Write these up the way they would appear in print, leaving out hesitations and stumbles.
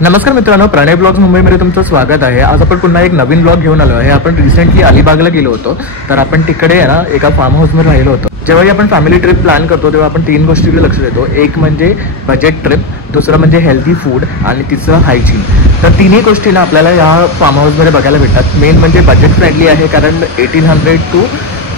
नमस्कार मित्रांनो, प्रणय ब्लॉग्स मुंबईमध्ये तुमचं स्वागत आहे। आज आपण पुन्हा एक नवीन ब्लॉग घेऊन आलो आहे। आपण रिसेंटली अलिबागला गेलो होतो, तर आपण तिकडे आहे ना एका फार्म हाऊसमध्ये राहिलो होतो। जेव्हाही आपण फॅमिली ट्रिप प्लॅन करतो तेव्हा आपण 3 गोष्टीकडे लक्ष देतो। एक म्हणजे बजेट ट्रिप, दुसरं म्हणजे हेल्दी फूड आणि तिसरं हायजीन। तर तिन्ही गोष्टीला आपल्याला या फार्म हाऊसमध्ये बघायला भेटतात। मेन म्हणजे बजेट फ्रेंडली आहे, कारण 1800 to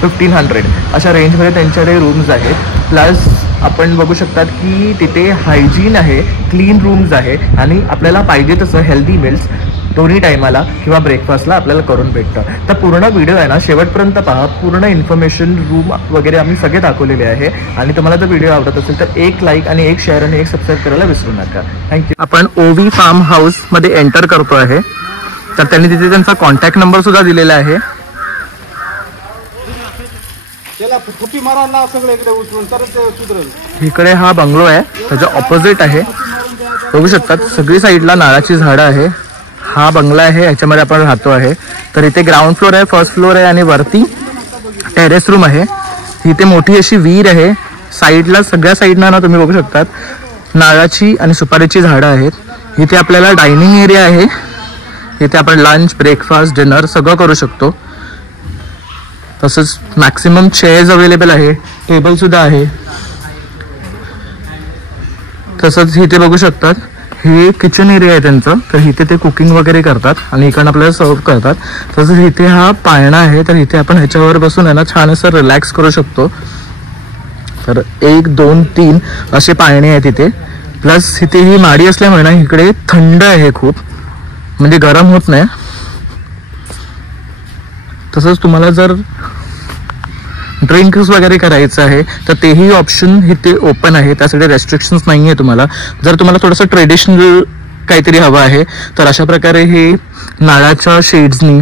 1500 अशा रेंजमध्ये त्यांच्याकडे रूम्स आहेत। प्लस आपण बघू शकतात की तिथे हायजीन आहे, क्लीन रूम्स आहे आणि आपल्याला पाहिजे तसं हेल्दी मील्स दोन्ही टायमाला किंवा ब्रेकफास्टला आपल्याला करून भेटतं। तर पूर्ण व्हिडिओ आहे ना शेवटपर्यंत पहा। पूर्ण इन्फॉर्मेशन, रूम वगैरे आम्ही सगळे दाखवलेले आहे। आणि तुम्हाला जर व्हिडिओ आवडत असेल तर एक लाईक आणि एक शेअर आणि एक सबस्क्राईब करायला विसरू नका। थँक्यू। आपण ओवी फार्म हाऊसमध्ये एंटर करतो आहे, तर त्यांनी तिथे त्यांचा कॉन्टॅक्ट नंबर सुद्धा दिलेला आहे। इकडे हा बंगलो आहे, त्याच्या ऑपोजिट आहे, बघू शकतात सगळी साईडला नारळाची झाडं आहे। हा बंगला आहे, याच्यामध्ये आपण राहतो आहे। तर इथे ग्राउंड फ्लोर आहे, फर्स्ट फ्लोर आहे आणि वरती टेरेस रूम आहे। इथे मोठी अशी विहीर आहे, साईडला सगळ्या साईडना ना तुम्ही बघू शकतात नारळाची आणि सुपारीची झाडं आहेत। इथे आपल्याला डायनिंग एरिया आहे, इथे आपण लंच, ब्रेकफास्ट, डिनर सगळं करू शकतो। तसंच मॅक्सिमम चेअर्स अवेलेबल आहे, टेबल सुद्धा आहे। तसंच इथे बघू शकतात हे किचन एरिया आहे त्यांचं, तर इथे ते कुकिंग वगैरे करतात आणि इकडनं आपल्याला सर्व करतात। तसंच इथे हा पाळणा आहे, तर इथे आपण ह्याच्यावर बसून आहे ना छान असं रिलॅक्स करू शकतो। तर 1, 2, 3 असे पाळणे आहेत इथे। प्लस इथे ही माडी असल्यामुळे ना इकडे थंड आहे खूप, म्हणजे गरम होत नाही। तसंच तुम्हाला जर ड्रिंक्स वगैरे करायचं आहे तर तेही ऑप्शन इथे ओपन आहे, त्यासाठी रेस्ट्रिक्शन्स नाही आहे तुम्हाला। जर तुम्हाला थोडंसं ट्रेडिशनल काहीतरी हवं आहे तर अशा प्रकारे हे नारळाच्या शेड्सनी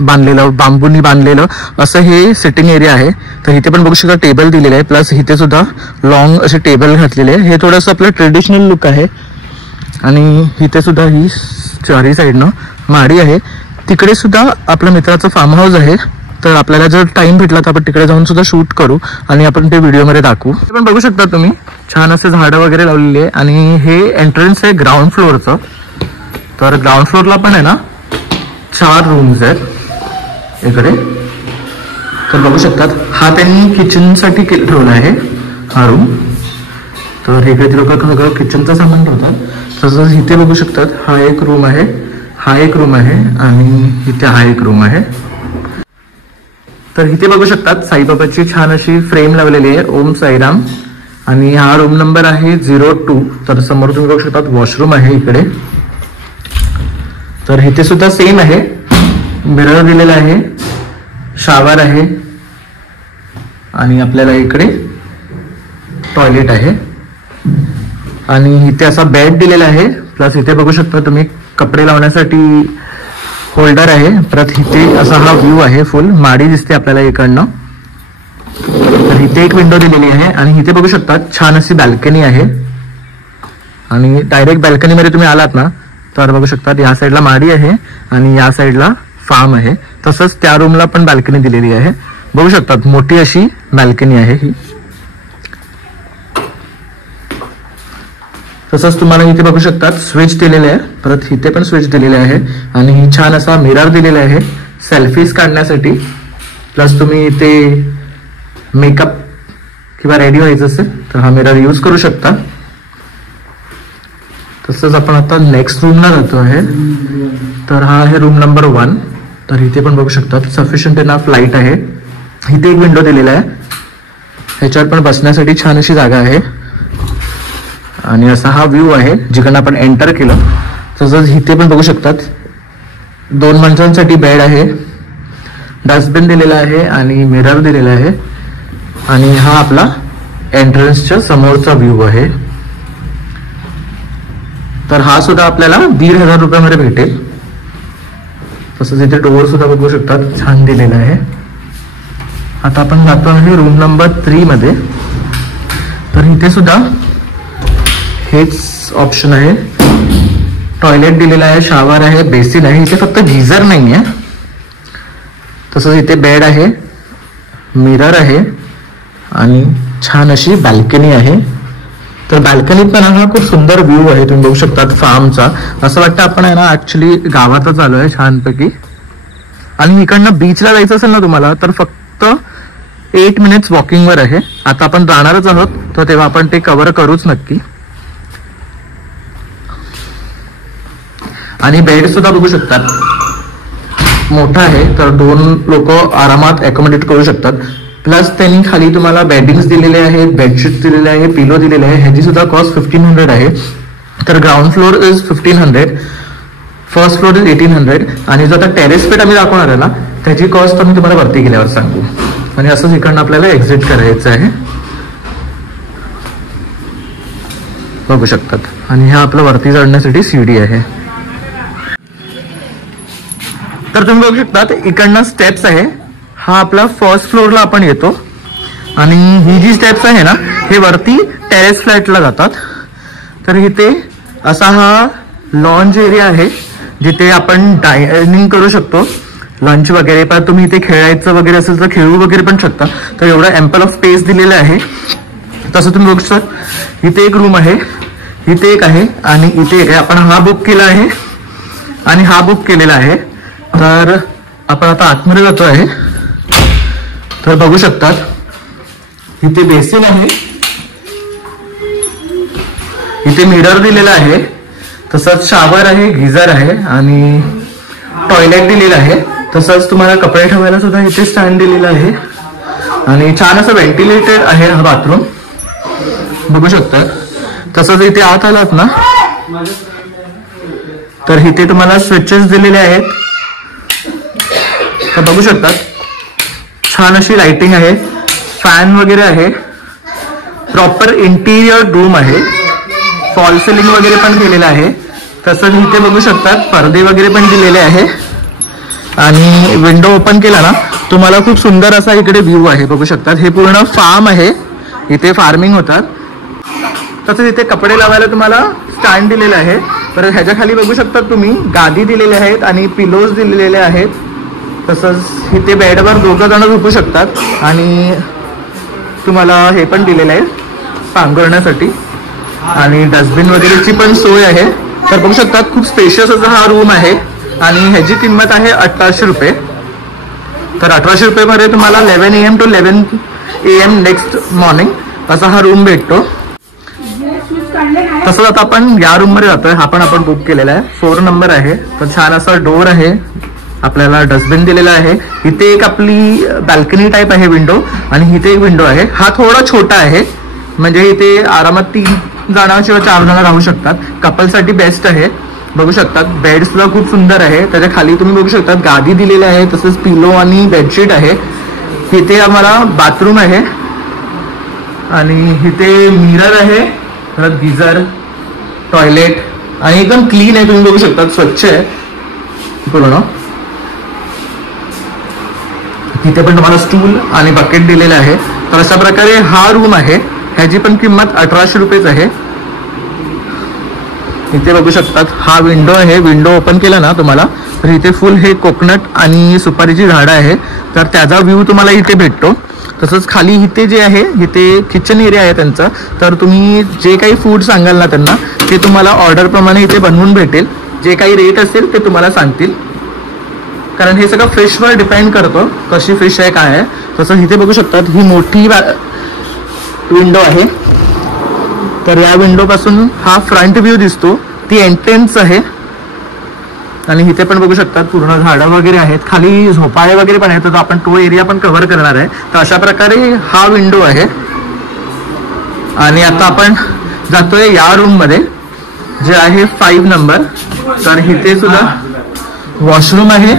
बांधलेलं, बांबूंनी बांधलेलं असं हे सिटिंग एरिया आहे। तर इथे पण बघू शकता टेबल दिलेले आहे, प्लस इथे सुद्धा लॉंग असे टेबल घातलेले आहे। हे थोडंसं आपलं ट्रेडिशनल लुक आहे। आणि इथे सुद्धा ही चारी साईडनं माडी आहे। तिकडे सुद्धा आपल्या मित्राचं फार्म हाऊस आहे, तर आपल्याला जर टाइम भेटला तर आपण तिकडे जाऊन सुद्धा शूट करू आणि आपण ते व्हिडिओमध्ये दाखवू। ते पण बघू शकता तुम्ही छान असे झाडं वगैरे लावलेली आहे। आणि हे एंट्रन्स आहे ग्राउंड फ्लोअरचं। तर ग्राउंड फ्लोअरला पण आहे ना 4 रूम्स आहेत इकडे। तर बघू शकतात हा त्यांनी किचनसाठी ठेवला आहे हा रूम। तर इकडे ते लोक सगळं किचनचं सामान ठेवतात। तसंच इथे बघू शकतात हा एक रूम आहे, हा एक रूम आहे आणि इथे हा एक रूम आहे। तर इथे बघू शकतात साईबाबाची छान अशी फ्रेम लावलेली आहे, ओम साईराम। आणि हा रूम नंबर आहे 02। तर समोर तुम्ही बघू शकतात वॉशरूम आहे इकडे। तर इथे सुद्धा सेम आहे, मिरर दिलेला आहे, शावर आहे आणि आपल्याला इकडे टॉयलेट आहे। आणि इथे असा बेड दिलेला आहे, प्लस इथे बघू शकता तुम्ही कपडे लावण्यासाठी होल्डर आहे। परत इथे असा हा व्ह्यू आहे, फुल माडी दिसते आपल्याला इकडनं। तर इथे एक विंडो दिलेली आहे आणि इथे बघू शकता छान अशी बॅल्कनी आहे। आणि डायरेक्ट बॅल्कनीमध्ये तुम्ही आलात ना तर बघू शकता या साईडला माडी आहे आणि या साईडला फार्म आहे। तसंच त्या रूमला पण बॅल्कनी दिलेली आहे, बघू शकतात मोठी अशी बॅल्कनी आहे ही। तसंच तुम्हाला इथे बघू शकतात स्विच दिलेले आहे, परत इथे पण स्विच दिलेले आहे आणि छान असा मिरर दिलेला आहे सेल्फीज काढण्यासाठी। प्लस तुम्ही इथे मेकअप किंवा रेडी व्हायचं असेल तर हा मिरर यूज करू शकता। तसंच आपण आता नेक्स्ट रूमला जातो आहे, तर हा आहे रूम नंबर 1। तर इथे पण बघू शकतात सफिशियंट इनफ लाईट आहे। इथे एक विंडो दिलेला आहे, ह्याच्यावर पण बसण्यासाठी छान अशी जागा आहे आणि असा हा व्ह्यू आहे जिकडनं आपण एंटर केलं। तसंच इथे पण बघू शकतात 2 माणसांसाठी बेड आहे, डस्टबिन दिलेला आहे आणि मिरर दिलेला आहे। आणि हा आपला एंट्रन्सच्या समोरचा व्ह्यू आहे। तर हा सुद्धा आपल्याला 1500 रुपयामध्ये भेटेल। तसंच इथे डोअर सुद्धा बघू शकतात छान दिलेला आहे। आता आपण जातो आहे रूम नंबर 3 मध्ये। तर इथे सुद्धा हेच ऑप्शन आहे, टॉयलेट दिलेला आहे, शावर आहे, बेसिन आहे। इथे फक्त गीझर नाही आहे। तसंच इथे बेड आहे, मिरर आहे आणि छान अशी बॅल्कनी आहे। तर बॅल्कनीत पण हा खूप सुंदर व्ह्यू आहे, तुम्ही बघू शकतात फार्मचा. असं वाटतं आपण आहे ना ऍक्च्युली गावातच आलो आहे छानपैकी. आणि इकडनं बीचला जायचं असेल ना तुम्हाला तर फक्त 8 मिनिट्स वॉकिंगवर आहे. आता आपण जाणारच आहोत तर तेव्हा आपण ते कव्हर करूच नक्की. आणि बेड सुद्धा बघू शकतात मोठा आहे, तर 2 लोक आरामात अकोमोडेट करू शकतात. प्लस त्यांनी खाली तुम्हाला बेडिंग्स दिलेले आहेत, बेडशीट दिलेले आहे, पिलो दिलेले आहे. ह्याची सुद्धा कॉस्ट 1500 आहे. तर ground floor is 1500, first floor is 1800. आणि जो आता टेरेस बेड आम्ही दाखवणार आहे ना त्याची कॉस्ट आम्ही तुम्हाला वरती गेल्यावर सांगू. आणि असंच इकडनं आपल्याला एक्झिट करायचं आहे, बघू शकतात. आणि हा आपलं वरती चढण्यासाठी सीडी आहे. तर तुम्ही बघू शकतात इकडनं स्टेप्स आहे. हा आपला फर्स्ट फ्लोअरला आपण येतो आणि ही जी स्टेप्स आहे ना हे वरती टेरेस फ्लॅटला जातात. तर इथे असा हा लॉन्ज एरिया आहे जिथे आपण डायनिंग करू शकतो, लंच वगैरे. पण तुम्ही इथे खेळायचं वगैरे असेल तर खेळू वगैरे पण शकता. तर एवढा एम्पल ऑफ स्पेस दिलेला आहे. तसं तुम्ही बघू शकता इथे एक रूम आहे, इथे एक आहे आणि इथे एक आहे. आपण हा बुक केला आहे आणि हा बुक केलेला आहे. तर आपण आता आतमध्ये जातो आहे. तर बघू शकतात इथे बेसिन आहे, इथे मिरर दिलेला आहे, तसंच शावर आहे, गिझर आहे आणि टॉयलेट दिलेलं आहे. तसंच तुम्हाला कपडे ठेवायला सुद्धा इथे स्टँड दिलेला आहे. आणि छान असं व्हेंटिलेटेड आहे हा बाथरूम, बघू शकतात. तसंच इथे आत आलात ना तर इथे तुम्हाला स्विचेस दिलेले आहेत. तर बघू शकतात छान अशी लाइटिंग आहे, फॅन वगैरे आहे, प्रॉपर इंटिरियर रूम आहे, फॉल सिलिंग वगैरे पण केलेलं आहे. तसंच इथे बघू शकतात पडदे वगैरे पण दिलेले आहे. आणि विंडो ओपन केला ना तुम्हाला खूप सुंदर असा इकडे व्ह्यू आहे, बघू शकतात. हे पूर्ण फार्म आहे, इथे फार्मिंग होतात. तसंच इथे कपडे लावायला तुम्हाला स्टँड दिलेलं आहे. तर ह्याच्या खाली बघू शकतात तुम्ही गादी दिलेले आहेत आणि पिलोज दिलेले आहेत. तसंच इथे बेडवर 2 जण झोपू शकतात. आणि तुम्हाला हे पण दिलेलं आहे पांघरण्यासाठी आणि डस्टबिन वगैरेची पण सोय आहे. तर बघू शकतात खूप स्पेशियस असा हा रूम आहे. आणि ह्याची किंमत आहे 1800 रुपये. तर 1800 रुपयेमध्ये तुम्हाला 11 AM to 11 AM next morning असा हा रूम भेटतो. तसंच आता आपण या रूम मध्ये जातोय. हा पण आपण बुक केलेला आहे, 4 नंबर आहे. तर छान असा डोर आहे, आपल्याला डस्टबिन दिलेला आहे. इथे एक आपली बॅल्कनी टाईप आहे विंडो आणि इथे एक विंडो आहे. हा थोडा छोटा आहे, म्हणजे इथे आरामात 3 जण किंवा 4 जण राहू शकतात. कपलसाठी बेस्ट आहे, बघू शकतात. बेड सुद्धा खूप सुंदर आहे. त्याच्या खाली तुम्ही बघू शकतात गादी दिलेली आहे, तसंच पिलो आणि बेडशीट आहे. इथे आम्हाला बाथरूम आहे आणि इथे मिरर आहे, परत गिझर, टॉयलेट आणि एकदम क्लीन आहे. तुम्ही बघू शकता स्वच्छ आहे पूर्ण. इथे पण तुम्हाला स्टूल आणि बकेट दिलेलं आहे. तर अशा प्रकारे हा रूम आहे. ह्याची पण किंमत 1800 रुपयेच आहे. इथे बघू शकतात हा विंडो आहे. विंडो ओपन केला ना तुम्हाला तर इथे फुल हे कोकोनट आणि सुपारीची झाडं आहे, तर त्याचा व्ह्यू तुम्हाला इथे भेटतो. तसंच खाली इथे जे आहे इथे किचन एरिया आहे त्यांचा. तर तुम्ही जे काही फूड सांगाल ना त्यांना ते तुम्हाला ऑर्डरप्रमाणे इथे बनवून भेटेल. जे काही रेट असेल ते तुम्हाला सांगतील, कारण हे सगळं फिशवर डिपेंड करतो कशी फिश आहे काय आहे. तसं इथे बघू शकतात ही मोठी विंडो आहे. तर या विंडो पासून हा फ्रंट व्ह्यू दिसतो, ती एंट्रन्स आहे. आणि इथे पण बघू शकतात पूर्ण झाडं वगैरे आहेत, खाली झोपाळे वगैरे पण आहेत. तर आपण तो एरिया पण कव्हर करणार आहे. तर अशा प्रकारे हा विंडो आहे. आणि आता आपण जातोय या रूम मध्ये जे आहे 5 नंबर. तर इथे सुद्धा वॉशरूम आहे.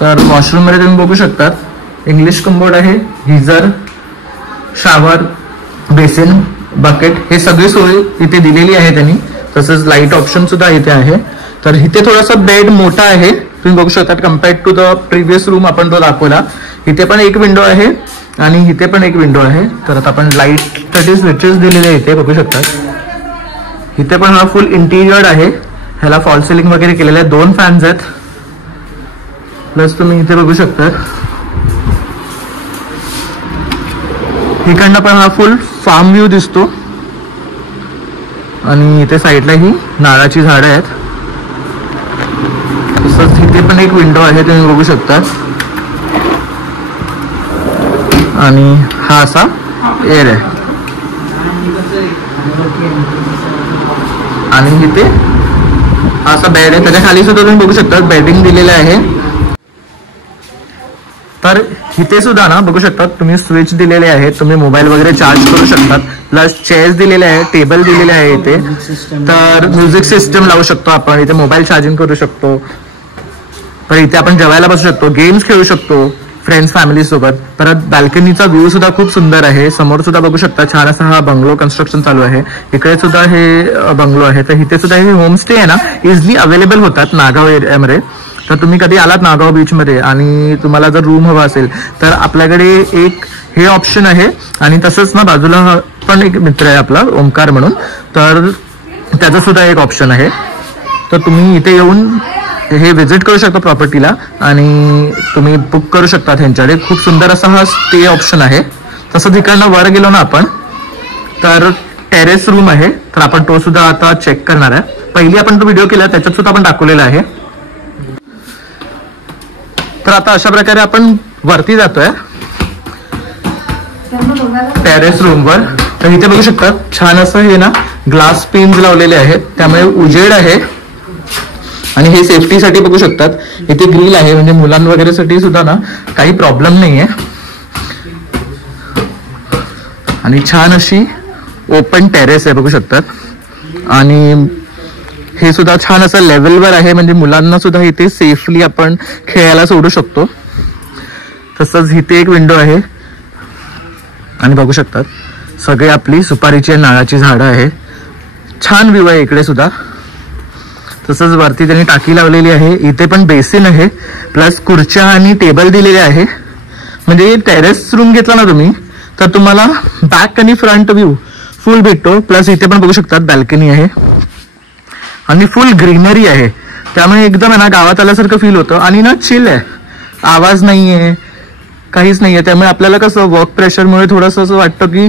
तर वॉशरूम मध्ये तुम्ही बघू शकतात इंग्लिश कंबोर्ड आहे, गिझर, शावर, बेसिन, बकेट हे सगळी सोय इथे दिलेली आहे त्यांनी. तसंच लाईट ऑप्शन सुद्धा इथे आहे. तर इथे थोडासा बेड मोठा आहे, तुम्ही बघू शकता compared to the previous room आपण तो दाखवला. इथे पण एक विंडो आहे आणि इथे पण एक विंडो आहे. तर आता आपण लाईटसाठी स्विचेस दिलेले आहे इथे बघू शकतात. इथे पण हा फुल इंटिरियर आहे, ह्याला फॉल सिलिंग वगैरे केलेलं आहे. 2 फॅन्स आहेत. प्लस तुम्ही इथे बघू शकता इकडनं पण हा फुल फार्म व्ह्यू दिसतो आणि इथे साईडला ही नारळाची झाडं आहेत. तसंच इथे पण एक विंडो आहे, तुम्ही बघू शकता. आणि हा असा एअर आहे आणि इथे असा बेड आहे, त्याच्या खाली सुद्धा तुम्ही बघू शकता बेडिंग दिलेलं आहे. तर इथे सुद्धा ना बघू शकता तुम्ही स्विच दिलेले आहेत, तुम्ही मोबाईल वगैरे चार्ज करू शकतात. प्लस चेअर्स दिलेले आहे, टेबल दिलेले आहे इथे. तर म्युझिक सिस्टम लावू शकतो आपण इथे, मोबाईल चार्जिंग करू शकतो. तर इथे आपण जेवायला बसू शकतो, गेम्स खेळू शकतो फ्रेंड्स फॅमिली सोबत. परत बाल्कनीचा व्ह्यू सुद्धा खूप सुंदर आहे. समोर सुद्धा बघू शकता छान असा हा बंगलो कन्स्ट्रक्शन चालू आहे. इकडे सुद्धा हे बंगलो आहे. तर इथे सुद्धा हे होमस्टे आहे ना इझिली अवेलेबल होतात नागाव एरियामध्ये. तर तुम्ही कधी आलात नागाव बीचमध्ये आणि तुम्हाला जर रूम हवा असेल तर आपल्याकडे एक हे ऑप्शन आहे. आणि तसंच ना बाजूला पण एक मित्र आहे आपला ओमकार म्हणून, तर त्याचं सुद्धा एक ऑप्शन आहे. तर तुम्ही इथे येऊन हे विजिट करू शकता प्रॉपर्टीला आणि तुम्ही बुक करू शकता त्यांच्याकडे. खूप सुंदर असा हा स्टे ऑप्शन आहे. तसं तिकडनं वर गेलो ना आपण तर टेरेस रूम आहे, तर आपण तो सुद्धा आता चेक करणार आहे. पहिली आपण तो व्हिडिओ केला त्याच्यात सुद्धा आपण दाखवलेला आहे. तर आता अशा प्रकारे आपण वरती जातोय टेरेस रूमवर. तर इथे बघू शकता छान असं हे ना ग्लास पेन्स लावलेले आहेत, त्यामुळे उजेड आहे. आणि हे सेफ्टीसाठी बघू शकतात इथे ग्रिल आहे, म्हणजे मुलांना वगैरे साठी सुद्धा ना काही प्रॉब्लेम नाहीये. आणि छान अशी ओपन टेरेस आहे बघू शकतात. आणि हे सुद्धा छान असं लेवलवर आहे, म्हणजे मुलांना सुद्धा इथे सेफली आपण खेळायला सोडू शकतो. तसंच इथे एक विंडो आहे आणि बघू शकतात सगळे आपली सुपारीची नारळाची झाडं आहे. छान व्ह्यू आहे इकडे सुद्धा. तसंच वरती त्यांनी टाकी लावलेली आहे. इथे पण बेसिन आहे, प्लस खुर्च्या आणि टेबल दिलेले आहे. म्हणजे टेरेस रूम घेतला ना तुम्ही तर तुम्हाला बॅक आणि फ्रंट व्ह्यू फुल भेटतो. प्लस इथे पण बघू शकतात बॅल्कनी आहे आणि फुल ग्रीनरी आहे, त्यामुळे एकदम आहे ना गावात आल्यासारखं फील होतं. आणि ना चिल आहे, आवाज नाहीये, काहीच नाहीये. त्यामुळे आपल्याला कसं वर्क प्रेशरमुळे थोडंसं असं वाटतं की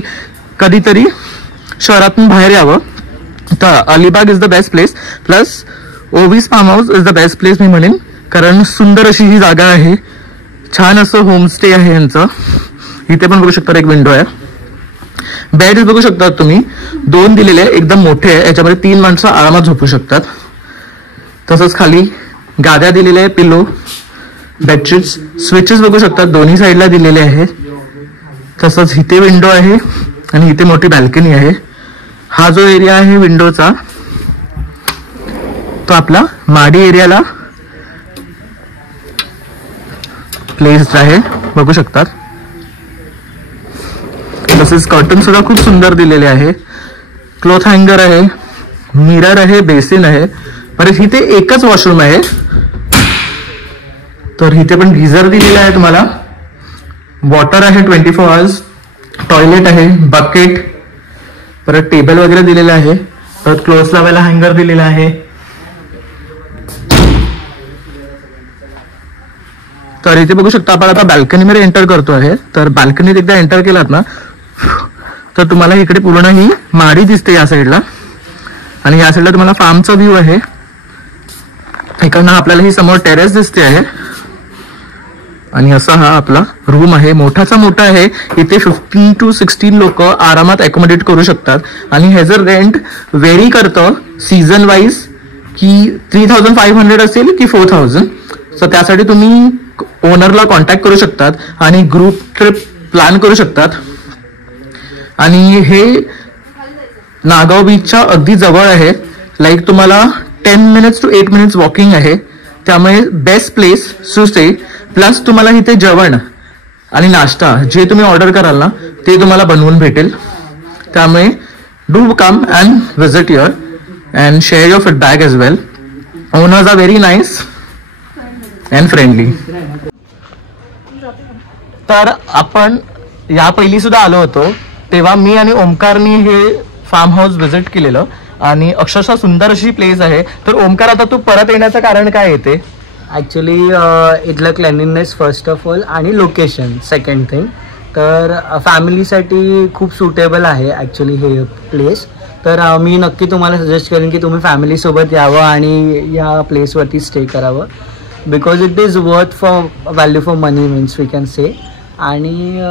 कधीतरी शहरातून बाहेर यावं. तर Alibag is the best place. Plus ओवीस farmhouse is the best place मी म्हणेन, कारण सुंदर अशी ही जागा आहे. छान असं होमस्टे आहे यांचं. इथे पण बघू शकता एक विंडो आहे. बेड बघू शकता तुम्ही 2 दिलेले आहे, एकदम मोठे आहे. याच्यामध्ये 3 माणसं आरामात झोपू शकतात. तसंच खाली गाद्या दिलेल्या आहे, पिलो, बेडशीट्स, स्विचेस बघू शकतात दोन्ही साईडला दिलेले आहेत. तसंच इथे विंडो आहे आणि इथे मोठी बॅल्कनी आहे. हा जो एरिया आहे विंडोचा तो आपला माडी एरियाला प्लेस्ड आहे बघू शकतात. तसेच कर्टन सुद्धा खूप सुंदर दिलेले आहे. क्लॉथ हँगर आहे, मिरर आहे, बेसिन आहे. परत इथे एकच वॉशरूम आहे. तर इथे पण गीझर दिलेला आहे तुम्हाला. वॉटर आहे 24 आवर्स. टॉयलेट आहे, बकेट, परत टेबल वगैरे दिलेला आहे. परत क्लोथ लावायला हँगर दिलेला आहे. तर इथे बघू शकता आपण आता बाल्कनीमध्ये एंटर करतो आहे. तर बाल्कनीत एकदा एंटर केलात ना तर तुम्हाला इकडे पूर्ण ही माडी दिसते या साईडला. आणि या साईडला तुम्हाला फार्मचा व्ह्यू आहे. इकडनं आपल्याला ही समोर टेरेस दिसते आहे. आणि असा हा आपला रूम आहे, मोठाचा मोठा आहे. इथे 15 to 16 लोक आरामात अकोमोडेट करू शकतात. आणि ह्याचं रेंट व्हेरी करतं सीझन वाईज, की 3500 असेल की 4000. सो त्यासाठी तुम्ही ओनरला कॉन्टॅक्ट करू शकतात आणि ग्रुप ट्रिप प्लॅन करू शकतात. आणि हे नागाव बीचच्या अगदी जवळ आहे. लाईक तुम्हाला 10 minutes to 8 minutes वॉकिंग आहे. त्यामुळे best place to stay. Plus तुम्हाला इथे जेवण आणि नाश्ता जे तुम्ही ऑर्डर कराल ना ते तुम्हाला बनवून भेटेल. त्यामुळे do come and visit your and share your feedback as well. Owners are very nice and friendly. तर आपण या पहिली सुद्धा आलो होतो तेव्हा मी आणि ओमकारनी हे फार्म हाऊस व्हिजिट केलेलं आणि अक्षरशः सुंदर अशी प्लेस आहे. तर ओमकार आता तू परत येण्याचं कारण काय येते? ॲक्च्युली इथलं क्लॅनिनेस फर्स्ट ऑफ ऑल आणि लोकेशन सेकंड थिंग. तर फॅमिलीसाठी खूप सुटेबल आहे ॲक्च्युली हे प्लेस. तर मी नक्की तुम्हाला सजेस्ट करेन की तुम्ही फॅमिलीसोबत यावं आणि या प्लेसवरती स्टे करावं, because it is worth for value for money means we can say. आणि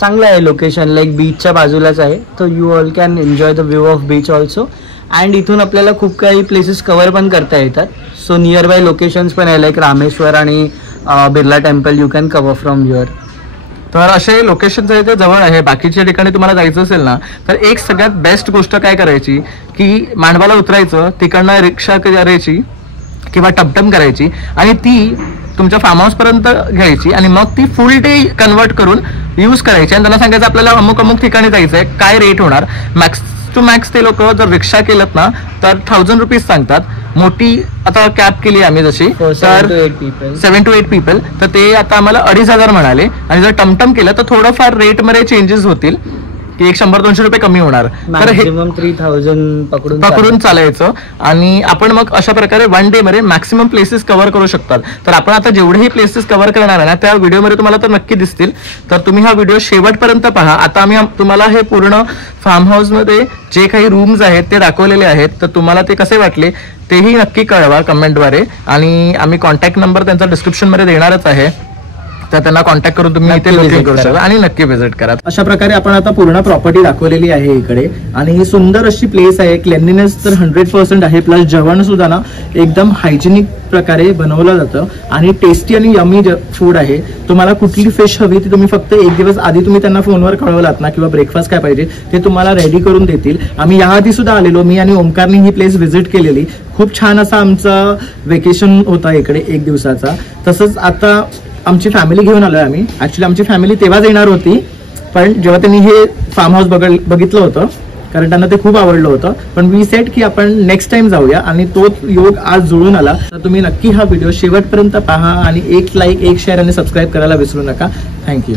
चांगलं आहे लोकेशन, लाईक बीचच्या बाजूलाच आहे. तर you all can enjoy the view of beach also. And इथून आपल्याला खूप काही प्लेसेस कवर पण करता येतात. सो नियर बाय लोकेशन्स पण आहे, लाईक रामेश्वर आणि Birla temple you can cover from your. तर असे लोकेशन आहे ते जवळ आहे. बाकीच्या ठिकाणी तुम्हाला जायचं असेल ना तर एक सगळ्यात बेस्ट गोष्ट काय करायची की मांडवाला उतरायचं, तिकडनं रिक्षा करायची किंवा टमटम करायची आणि ती तुमच्या फार्म हाऊसपर्यंत घ्यायची आणि मग ती फुल डे कन्वर्ट करून यूज करायची आणि त्यांना सांगायचं आपल्याला अमुक अमुक ठिकाणी जायचं आहे, काय रेट होणार. मॅक्स टू मॅक्स ते लोक जर रिक्षा केलं ना तर 1000 रुपीज सांगतात. मोठी आता कॅब केली आम्ही जशी तर 7 to 8 पीपल, तर ते आता आम्हाला 2500 म्हणाले. आणि जर टमटम केलं तर थोडंफार रेटमध्ये चेंजेस होतील की 100-200 रुपये कमी होणार. तर हे 3000 पकडून चालायचं आणि आपण मग अशा प्रकारे 1 डे मध्ये मॅक्सिमम प्लेसेस कव्हर करू शकतात. तर आपण आता जेवढेही प्लेसेस कव्हर करणार आहे ना त्या व्हिडिओमध्ये तुम्हाला तर नक्की दिसतील. तर तुम्ही हा व्हिडिओ शेवटपर्यंत पहा. आता आम्ही तुम्हाला हे पूर्ण फार्म हाऊसमध्ये जे काही रूम्स आहेत ते दाखवलेले आहेत. तर तुम्हाला ते कसे वाटले तेही नक्की कळवा कमेंटद्वारे आणि आम्ही कॉन्टॅक्ट नंबर त्यांचा डिस्क्रिप्शनमध्ये देणारच आहे. तर त्यांना कॉन्टॅक्ट करून तुम्ही इथे बुकिंग करू शकता आणि नक्की व्हिजिट करा. अशा प्रकारे आपण आता पूर्ण प्रॉपर्टी दाखवलेली आहे इकडे आणि सुंदर अशी प्लेस आहे. क्लेनलीनेस तर 100% आहे. प्लस जेवण सुद्धा ना एकदम हायजेनिक प्रकारे बनवलं जातं आणि टेस्टी आणि यमी फूड आहे. तुम्हाला कुठली फिश हवी ती तुम्ही फक्त एक दिवस आधी तुम्ही त्यांना फोनवर कळवलात ना किंवा ब्रेकफास्ट काय पाहिजे ते तुम्हाला रेडी करून देतील. आम्ही याआधी सुद्धा आलेलो, मी आणि ओमकारने ही प्लेस व्हिजिट केलेली. खूप छान असा आमचा वेकेशन होता इकडे 1 दिवसाचा. तसंच आता आमची फॅमिली घेऊन आलोय आम्ही. ऍक्च्युली आमची फॅमिली तेव्हाच येणार होती, पण जेव्हा त्यांनी हे फार्म हाऊस बघितलं होतं कारण त्यांना ते खूप आवडलं होतं, पण वी सेट की आपण नेक्स्ट टाइम जाऊया आणि तोच योग आज जुळून आला. तर तुम्ही नक्की हा व्हिडिओ शेवटपर्यंत पहा आणि एक लाईक, एक शेअर आणि सबस्क्राईब करायला विसरू नका. थँक्यू.